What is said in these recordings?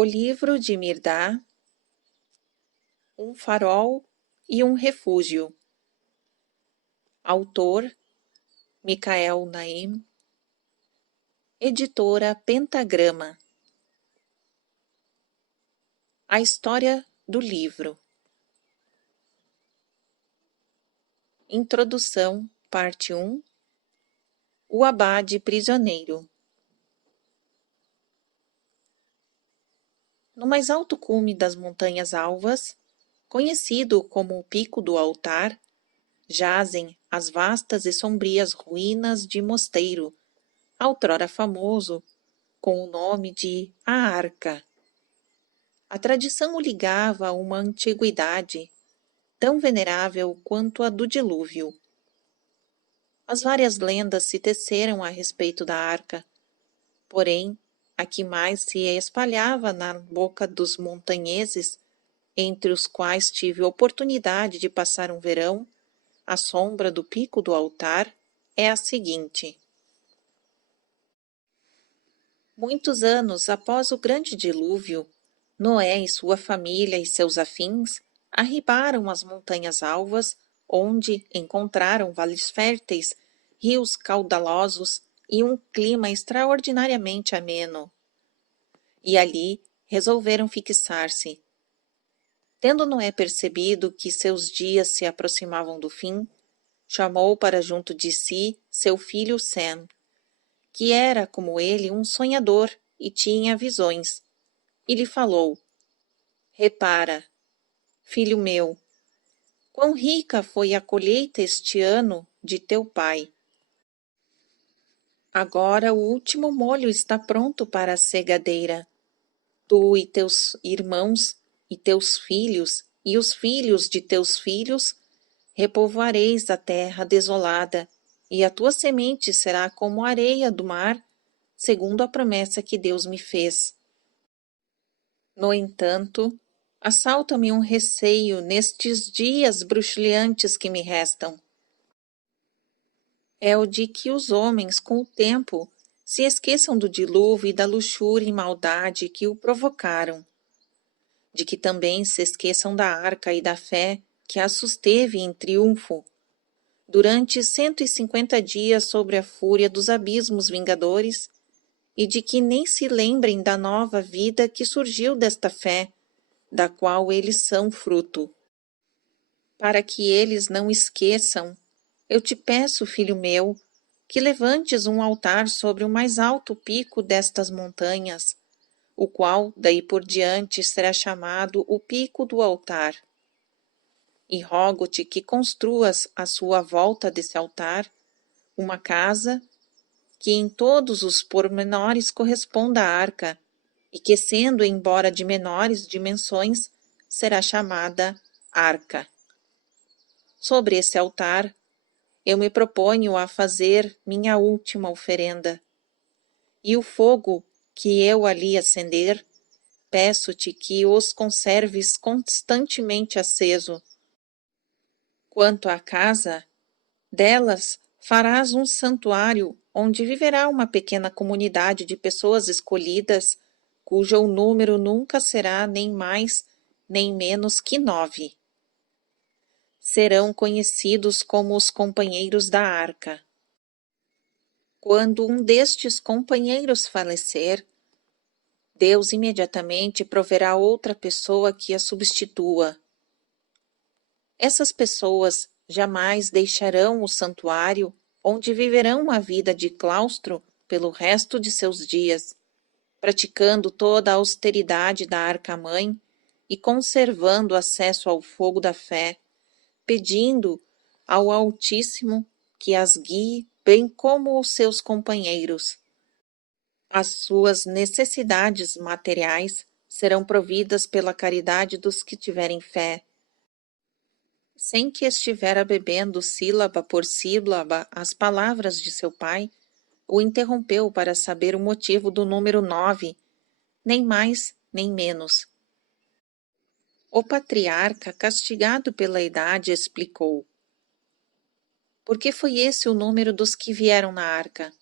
O livro de Mirdá, um farol e um refúgio. Autor, Micael Naim. Editora Pentagrama. A história do livro. Introdução, parte 1. O abade prisioneiro. No mais alto cume das montanhas alvas, conhecido como o Pico do Altar, jazem as vastas e sombrias ruínas de mosteiro, outrora famoso com o nome de A Arca. A tradição o ligava a uma antiguidade tão venerável quanto a do dilúvio. As várias lendas se teceram a respeito da Arca, porém, a que mais se espalhava na boca dos montanheses, entre os quais tive oportunidade de passar um verão, à sombra do Pico do Altar, é a seguinte. Muitos anos após o grande dilúvio, Noé e sua família e seus afins arribaram as montanhas alvas, onde encontraram vales férteis, rios caudalosos e um clima extraordinariamente ameno. E ali resolveram fixar-se. Tendo Noé percebido que seus dias se aproximavam do fim, chamou para junto de si seu filho Sem, que era, como ele, um sonhador e tinha visões, e lhe falou: Repara, filho meu, quão rica foi a colheita este ano de teu pai. Agora o último molho está pronto para a segadeira. Tu e teus irmãos e teus filhos e os filhos de teus filhos repovoareis a terra desolada, e a tua semente será como a areia do mar, segundo a promessa que Deus me fez. No entanto, assalta-me um receio nestes dias bruxuleantes que me restam. É o de que os homens, com o tempo, se esqueçam do dilúvio e da luxúria e maldade que o provocaram. De que também se esqueçam da arca e da fé que a susteve em triunfo, durante 150 dias sobre a fúria dos abismos vingadores, e de que nem se lembrem da nova vida que surgiu desta fé, da qual eles são fruto. Para que eles não esqueçam, eu te peço, filho meu, que levantes um altar sobre o mais alto pico destas montanhas, o qual daí por diante será chamado o Pico do Altar. E rogo-te que construas à sua volta desse altar uma casa que em todos os pormenores corresponda à arca, e que, sendo embora de menores dimensões, será chamada Arca. Sobre esse altar, eu me proponho a fazer minha última oferenda. E o fogo que eu ali acender, peço-te que os conserves constantemente aceso. Quanto à casa, delas farás um santuário onde viverá uma pequena comunidade de pessoas escolhidas, cujo número nunca será nem mais nem menos que 9. Serão conhecidos como os companheiros da arca. Quando um destes companheiros falecer, Deus imediatamente proverá outra pessoa que a substitua. Essas pessoas jamais deixarão o santuário onde viverão uma vida de claustro pelo resto de seus dias, praticando toda a austeridade da arca-mãe e conservando acesso ao fogo da fé, pedindo ao Altíssimo que as guie bem como os seus companheiros. As suas necessidades materiais serão providas pela caridade dos que tiverem fé. Sem que estivera bebendo sílaba por sílaba as palavras de seu pai, o interrompeu para saber o motivo do número 9, nem mais nem menos. O patriarca, castigado pela idade, explicou: Porque foi esse o número dos que vieram na arca?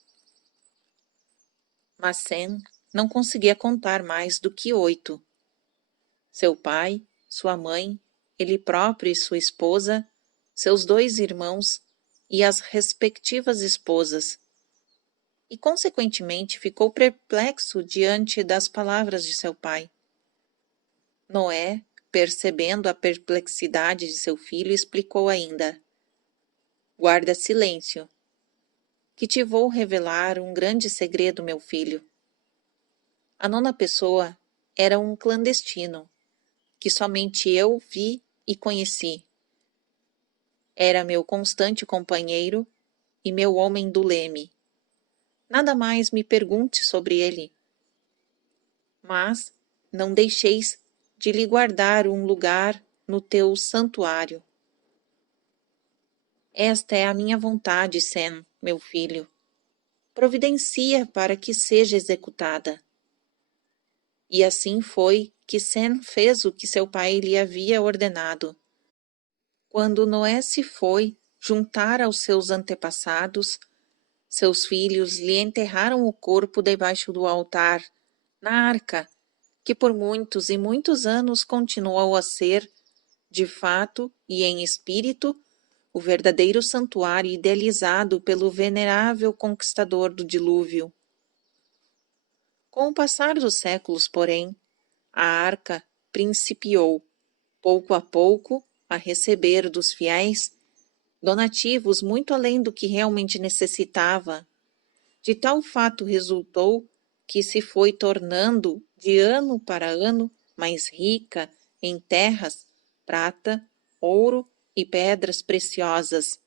Mas Sem não conseguia contar mais do que 8. Seu pai, sua mãe, ele próprio e sua esposa, seus 2 irmãos e as respectivas esposas. E, consequentemente, ficou perplexo diante das palavras de seu pai. Noé, percebendo a perplexidade de seu filho, explicou ainda: Guarda silêncio, que te vou revelar um grande segredo, meu filho. A 9ª pessoa era um clandestino, que somente eu vi e conheci. Era meu constante companheiro e meu homem do leme. Nada mais me pergunte sobre ele. Mas não deixeis de lhe guardar um lugar no teu santuário. Esta é a minha vontade, Sem, meu filho. Providencia para que seja executada. E assim foi que Sem fez o que seu pai lhe havia ordenado. Quando Noé se foi juntar aos seus antepassados, seus filhos lhe enterraram o corpo debaixo do altar, na arca, que por muitos e muitos anos continuou a ser, de fato e em espírito, o verdadeiro santuário idealizado pelo venerável conquistador do dilúvio. Com o passar dos séculos, porém, a arca principiou, pouco a pouco, a receber dos fiéis donativos muito além do que realmente necessitava. De tal fato resultou que se foi tornando, de ano para ano, mais rica em terras, prata, ouro e pedras preciosas.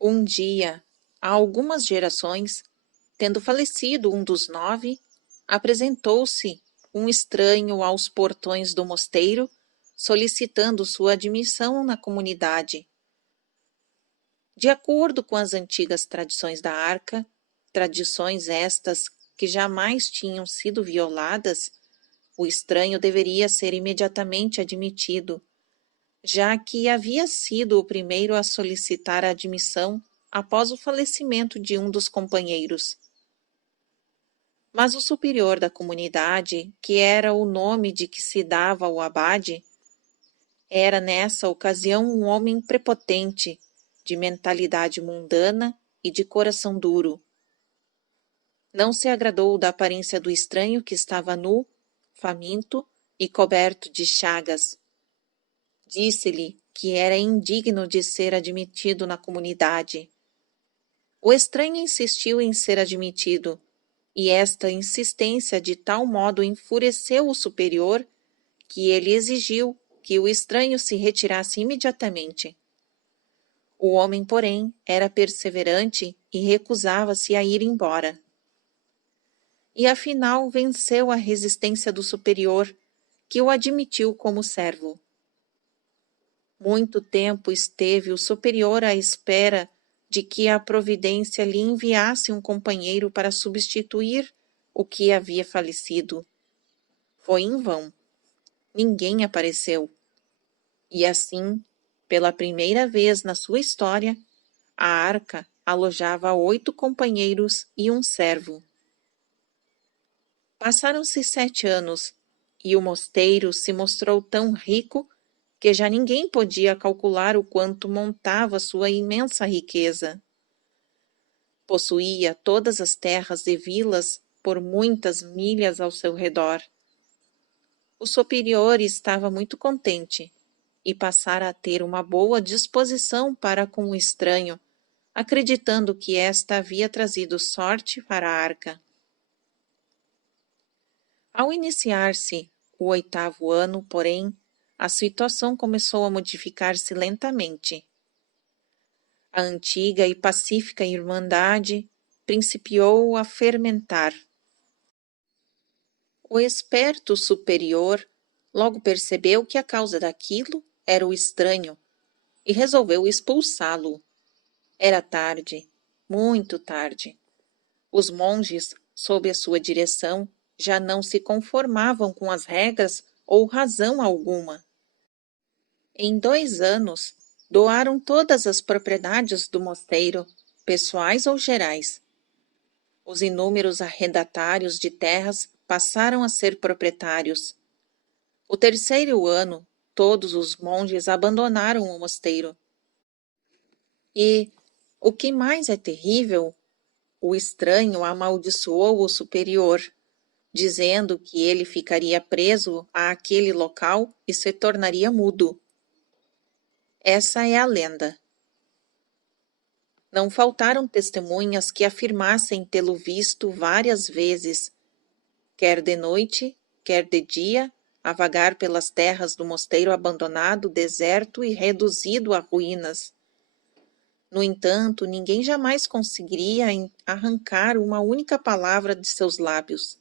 Um dia, há algumas gerações, tendo falecido um dos 9, apresentou-se um estranho aos portões do mosteiro, solicitando sua admissão na comunidade. De acordo com as antigas tradições da arca, tradições estas que jamais tinham sido violadas, o estranho deveria ser imediatamente admitido, já que havia sido o primeiro a solicitar a admissão após o falecimento de um dos companheiros. Mas o superior da comunidade, que era o nome de que se dava ao abade, era nessa ocasião um homem prepotente, de mentalidade mundana e de coração duro. Não se agradou da aparência do estranho, que estava nu, faminto e coberto de chagas. Disse-lhe que era indigno de ser admitido na comunidade. O estranho insistiu em ser admitido, e esta insistência de tal modo enfureceu o superior que ele exigiu que o estranho se retirasse imediatamente. O homem, porém, era perseverante e recusava-se a ir embora. E afinal venceu a resistência do superior, que o admitiu como servo. Muito tempo esteve o superior à espera de que a providência lhe enviasse um companheiro para substituir o que havia falecido. Foi em vão. Ninguém apareceu. E assim, pela primeira vez na sua história, a arca alojava 8 companheiros e um servo. Passaram-se 7 anos, e o mosteiro se mostrou tão rico que já ninguém podia calcular o quanto montava sua imensa riqueza. Possuía todas as terras e vilas por muitas milhas ao seu redor. O superior estava muito contente e passara a ter uma boa disposição para com o estranho, acreditando que esta havia trazido sorte para a arca. Ao iniciar-se o 8º ano, porém, a situação começou a modificar-se lentamente. A antiga e pacífica irmandade principiou a fermentar. O esperto superior logo percebeu que a causa daquilo era o estranho e resolveu expulsá-lo. Era tarde, muito tarde. Os monges, sob a sua direção, já não se conformavam com as regras ou razão alguma. Em 2 anos, doaram todas as propriedades do mosteiro, pessoais ou gerais. Os inúmeros arrendatários de terras passaram a ser proprietários. O terceiro ano, todos os monges abandonaram o mosteiro. E, o que mais é terrível, o estranho amaldiçoou o superior, dizendo que ele ficaria preso àquele local e se tornaria mudo. Essa é a lenda. Não faltaram testemunhas que afirmassem tê-lo visto várias vezes, quer de noite, quer de dia, a vagar pelas terras do mosteiro abandonado, deserto e reduzido a ruínas. No entanto, ninguém jamais conseguiria arrancar uma única palavra de seus lábios.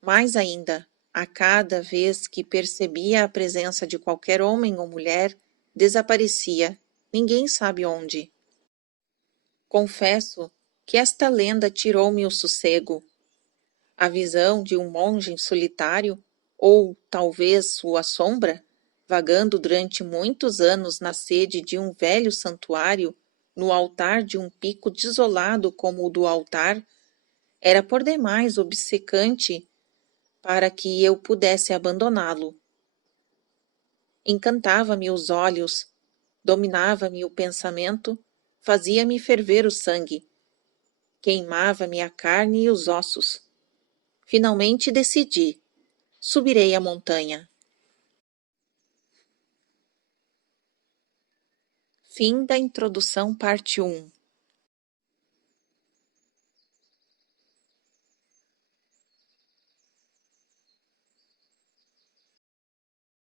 Mais ainda, a cada vez que percebia a presença de qualquer homem ou mulher, desaparecia, ninguém sabe onde. Confesso que esta lenda tirou-me o sossego. A visão de um monge solitário, ou talvez sua sombra, vagando durante muitos anos na sede de um velho santuário, no altar de um pico desolado como o do altar, era por demais obcecante para que eu pudesse abandoná-lo. Encantava-me os olhos, dominava-me o pensamento, fazia-me ferver o sangue, queimava-me a carne e os ossos. Finalmente decidi, subirei a montanha. Fim da introdução, parte 1.